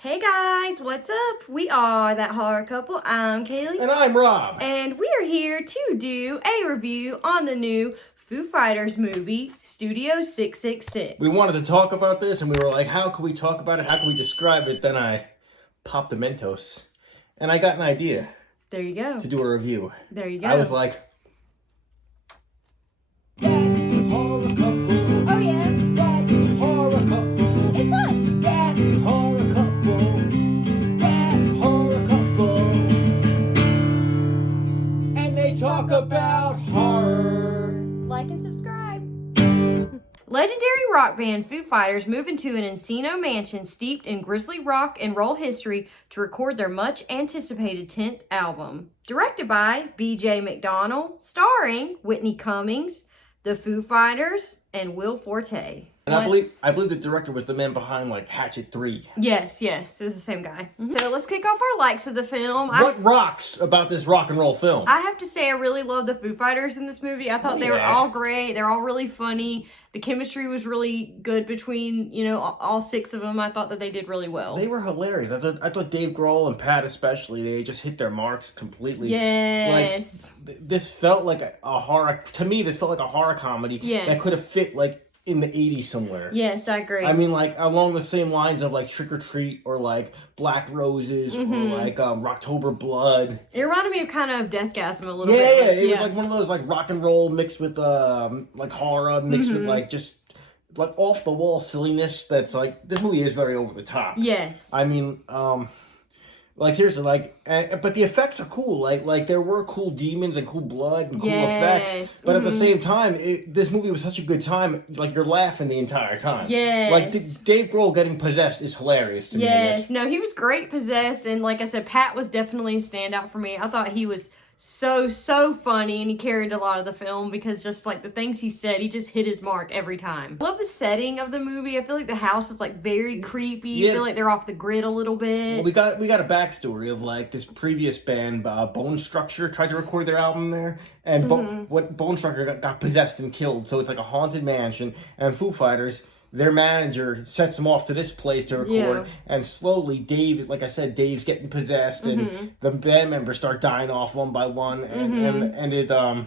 Hey guys, what's up? We are That Horror Couple. I'm Kaylee. And I'm Rob. And we are here to do a review on the new Foo Fighters movie, Studio 666. We wanted to talk about this, and we were like, how can we talk about it? How can we describe it? Then I popped the Mentos, and I got an idea. There you go. To do a review. There you go. I was like, That horror couple. Oh yeah. That horror couple. It's us. That horror couple. That horror couple. And they talk about horror. Like and subscribe. Legendary rock band Foo Fighters move into an Encino mansion steeped in grisly rock and roll history to record their much-anticipated 10th album. Directed by B.J. McDonnell, starring Whitney Cummings, the Foo Fighters, and Will Forte. and I believe the director was the man behind like Hatchet 3. Yes, it's the same guy. So let's kick off our likes of the film. What rocks about this rock and roll film? I have to say I really love the Foo Fighters in this movie. I thought they were all great. They're all really funny. The chemistry was really good between, all six of them. I thought that they did really well. They were hilarious. I thought Dave Grohl and Pat especially, they just hit their marks completely. Yes. Like, this felt like a horror, to me this felt like a horror comedy that could have fit like in the 80s somewhere. Yes, I agree. I mean, like, along the same lines of, like, Trick or Treat or, like, Black Roses or, like, Rocktober Blood. It reminded me of kind of Deathgasm a little bit. bit. Yeah, it was, like, one of those, like, rock and roll mixed with, like, horror mixed with, like, just, like, off-the-wall silliness that's, like, this movie is very over the top. Yes. I mean, like, seriously, like, but the effects are cool. Like there were cool demons and cool blood and cool effects. But at the same time, this movie was such a good time. Like, you're laughing the entire time. Yes. Like, Dave Grohl getting possessed is hilarious to me. Yes. No, he was great possessed. And like I said, Pat was definitely a standout for me. I thought he was so funny, and he carried a lot of the film because just like the things he said, he just hit his mark every time. I love the setting of the movie. I feel like the house is like very creepy. You feel like they're off the grid a little bit. Well, we got a backstory of like this previous band, Bone Structure, tried to record their album there, and Bone Structure got possessed and killed. So it's like a haunted mansion, and Foo Fighters, their manager sets them off to this place to record, and slowly Dave's getting possessed, and the band members start dying off one by one, and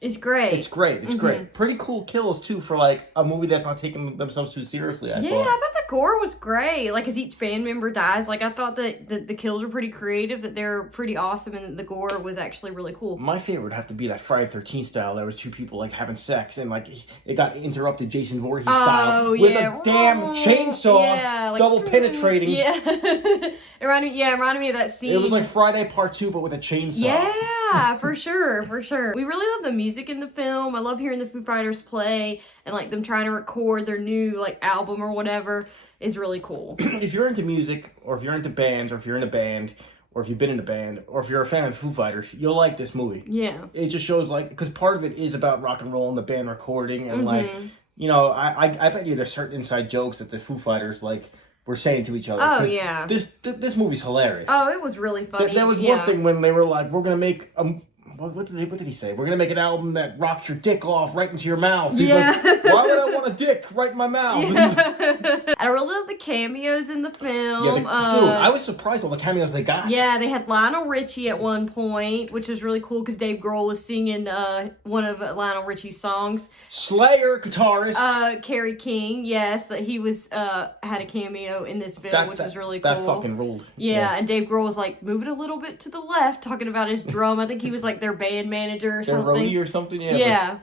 it's great. It's great. It's great. Pretty cool kills too for like a movie that's not taking themselves too seriously. I thought the gore was great. Like as each band member dies, like I thought that the kills were pretty creative, that they're pretty awesome, and the gore was actually really cool. My favorite would have to be that Friday the 13th style. There was two people like having sex, and like it got interrupted Jason Voorhees style with a damn chainsaw, double penetrating. Yeah, it reminded me of that scene. It was like Friday Part 2, but with a chainsaw. Yeah, for sure. We really love the music in the film. I love hearing the Foo Fighters play and like them trying to record their new like album or whatever is really cool. If you're into music, or if you're into bands, or if you're in a band, or if you've been in a band, or if you're a fan of Foo Fighters, you'll like this movie. Yeah. It just shows like, because part of it is about rock and roll and the band recording, and like, I bet you there's certain inside jokes that the Foo Fighters like were saying to each other. Oh yeah. This movie's hilarious. Oh, it was really funny. There was one thing when they were like, we're gonna make what did he say? We're gonna make an album that rocks your dick off right into your mouth. He's like, why would I want a dick right in my mouth? Yeah. I really love the cameos in the film. Yeah, dude, I was surprised all the cameos they got. Yeah, they had Lionel Richie at one point, which was really cool because Dave Grohl was singing one of Lionel Richie's songs. Slayer guitarist. Kerry King, yes, that he was had a cameo in this film, which was really cool. That fucking ruled. Yeah, and Dave Grohl was like moving a little bit to the left, talking about his drum. I think he was like their band manager or something. Their roadie or something, yeah. Yeah.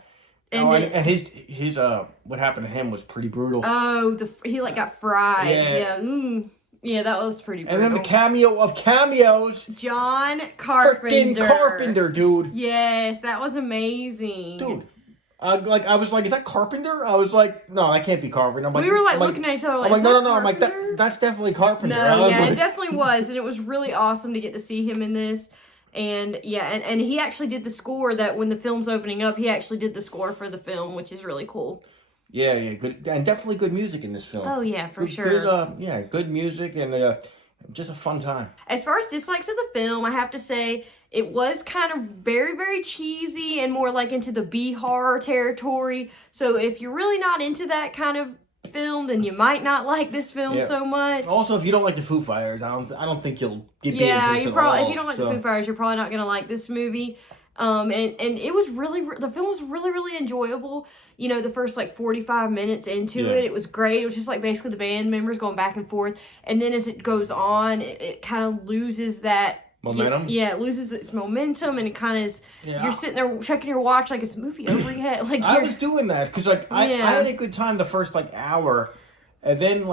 And his what happened to him was pretty brutal. Oh, he like got fried. Yeah. Yeah, that was pretty brutal. And then the cameo of cameos. John Carpenter. Freaking Carpenter, dude. Yes, that was amazing. Dude. I was like, is that Carpenter? I was like, no, that can't be Carpenter. We were like looking at each other like, I'm like, no. I'm like, that's definitely Carpenter. No, yeah, it definitely was. And it was really awesome to get to see him in this. And yeah, and he actually did the score that when the film's opening up, he actually did the score for the film, which is really cool. Yeah, good, and definitely good music in this film. Oh yeah, for sure. Good music and just a fun time. As far as dislikes of the film, I have to say it was kind of very, very cheesy and more like into the B horror territory. So if you're really not into that kind of film, then you might not like this film Yeah. so much. Also, if you don't like the Foo Fighters, I don't think you'll be into this you at probably all. if you don't like the Foo Fighters, you're probably not gonna like this movie. And it was the film was really enjoyable. You know, the first like 45 minutes into it was great. It was just like basically the band members going back and forth, and then as it goes on, it kind of loses that momentum. It loses its momentum, and it kind of is. You're sitting there checking your watch like, is the movie over yet? Like I was doing that because like I had a good time the first like hour, and then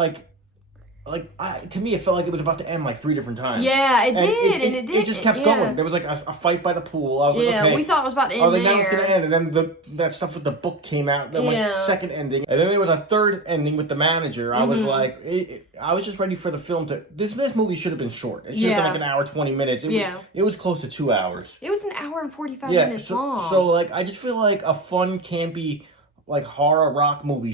to me, it felt like it was about to end like 3 different times. Yeah, it did. It just kept going. There was like a fight by the pool. I was like, okay. We thought it was about to end. I was like, now it's gonna end, and then that stuff with the book came out. Then went second ending, and then there was a third ending with the manager. I was like, I was just ready for the film to. This movie should have been short. It should have been like an hour 20 minutes. It was close to 2 hours. It was an hour and 45 minutes long. So like, I just feel like a fun, campy, like horror rock movie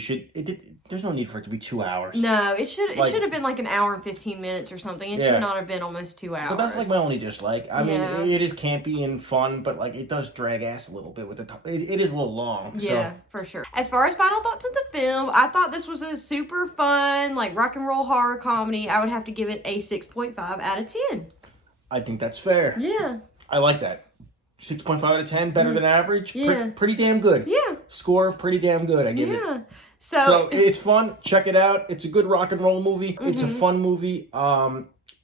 there's no need for it to be 2 hours. No, it should have been like an hour and 15 minutes or something. It should not have been almost 2 hours. But that's like my only dislike. I mean, it is campy and fun, but like it does drag ass a little bit with the time. It is a little long. Yeah, for sure. As far as final thoughts of the film, I thought this was a super fun, like rock and roll horror comedy. I would have to give it a 6.5 out of 10. I think that's fair. Yeah. I like that. 6.5 out of 10, better than average. Yeah. Pretty damn good. Yeah. Score of pretty damn good, I give it. Yeah. So it's fun. Check it out. It's a good rock and roll movie. It's a fun movie.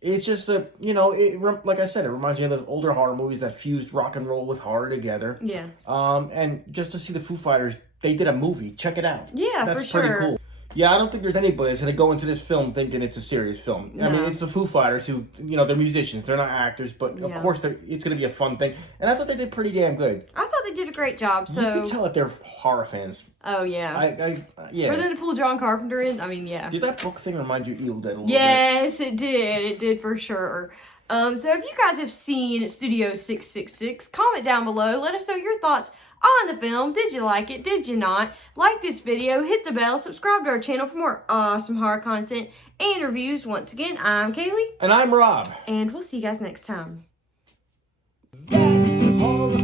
It's just like I said, it reminds me of those older horror movies that fused rock and roll with horror together. Yeah. And just to see the Foo Fighters, they did a movie. Check it out. Yeah, that's for sure. pretty cool. Yeah, I don't think there's anybody that's going to go into this film thinking it's a serious film. No. I mean, it's the Foo Fighters who, they're musicians. They're not actors, but of course it's going to be a fun thing. And I thought they did pretty damn good. I thought they did a great job. So you can tell that they're horror fans. Oh, yeah. Yeah. For them to pull John Carpenter in, I mean, yeah. Did that book thing remind you of Evil Dead a little bit? Yes, it did. It did for sure. So if you guys have seen Studio 666, comment down below. Let us know your thoughts on the film. Did you like it? Did you not? Like this video, hit the bell, subscribe to our channel for more awesome horror content and reviews. Once again, I'm Kaylee. And I'm Rob. And we'll see you guys next time. Horror